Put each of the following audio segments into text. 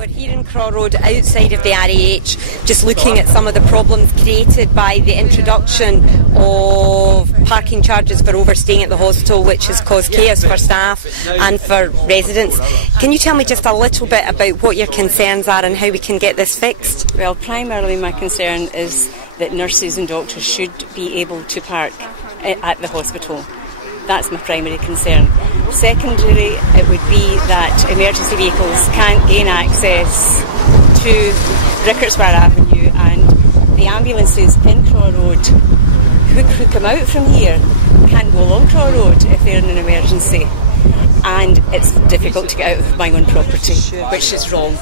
we're here in Craw Road outside of the RAH, just looking at some of the problems created by the introduction of parking charges for overstaying at the hostel, which has caused chaos for staff and for residents. Can you tell me just a little bit about what your concerns are and how we can get this fixed? Well, primarily my concern is that nurses and doctors should be able to park at the hospital. That's my primary concern. Secondary, it would be that emergency vehicles can't gain access to Rickardsbar Avenue, and the ambulances in Craw Road who come out from here can't go along Craw Road if they're in an emergency. And it's difficult to get out of my own property, which is wrong.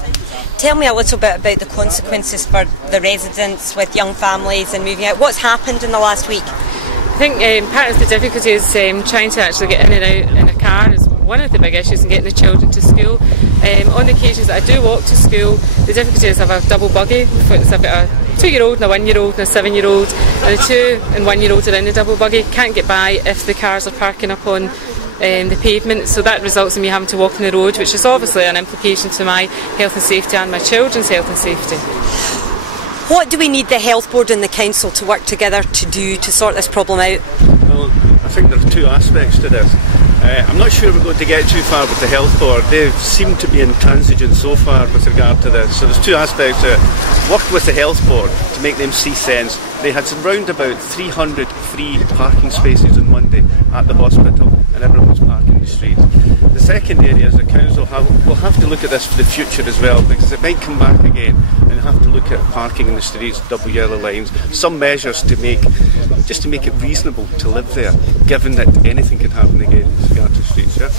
Tell me a little bit about the consequences for the residents with young families and moving out. What's happened in the last week? I think part of the difficulty is trying to actually get in and out in a car is one of the big issues in getting the children to school. On the occasions that I do walk to school, the difficulty is I have a double buggy. So I've got a 2-year-old and a 1-year-old and a 7-year-old, and the 2 and 1-year-old are in the double buggy. Can't get by if the cars are parking up on the pavement, so that results in me having to walk on the road, which is obviously an implication to my health and safety and my children's health and safety. What do we need the Health Board and the Council to work together to do to sort this problem out? Well, I think there are two aspects to this. I'm not sure we're going to get too far with the Health Board. They seem to be intransigent so far with regard to this. So there's two aspects to it. Work with the Health Board to make them see sense. They had around about 300 free parking spaces on Monday at the hospital, and everyone was parking in the street. The second area is the Council will have to look at this for the future as well, because it might come back again and have to look at parking in the streets, double yellow lines, some measures to make it reasonable to live there, given that anything can happen again with regard to streets. Yeah?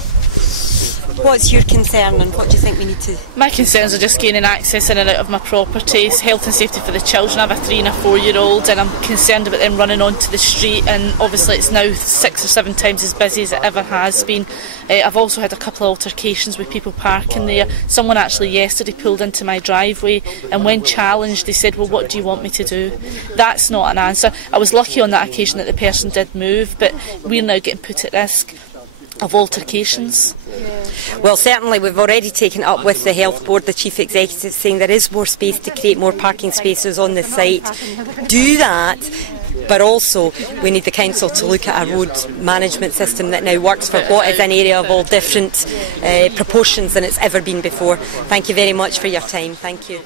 What's your concern and what do you think we need to... My concerns are just gaining access in and out of my properties, health and safety for the children. I have a 3 and a 4-year-old and I'm concerned about them running onto the street, and obviously it's now 6 or 7 times as busy as it ever has been. I've also had a couple of altercations with people parking there. Someone actually yesterday pulled into my driveway, and when challenged they said, well, what do you want me to do? That's not an answer. I was lucky on that occasion that the person did move, but we're now getting put at risk of altercations. Well, certainly we've already taken it up with the Health Board, the Chief Executive, saying there is more space to create more parking spaces on the site. Do that, but also we need the Council to look at a road management system that now works for what is an area of all different proportions than it's ever been before. Thank you very much for your time. Thank you.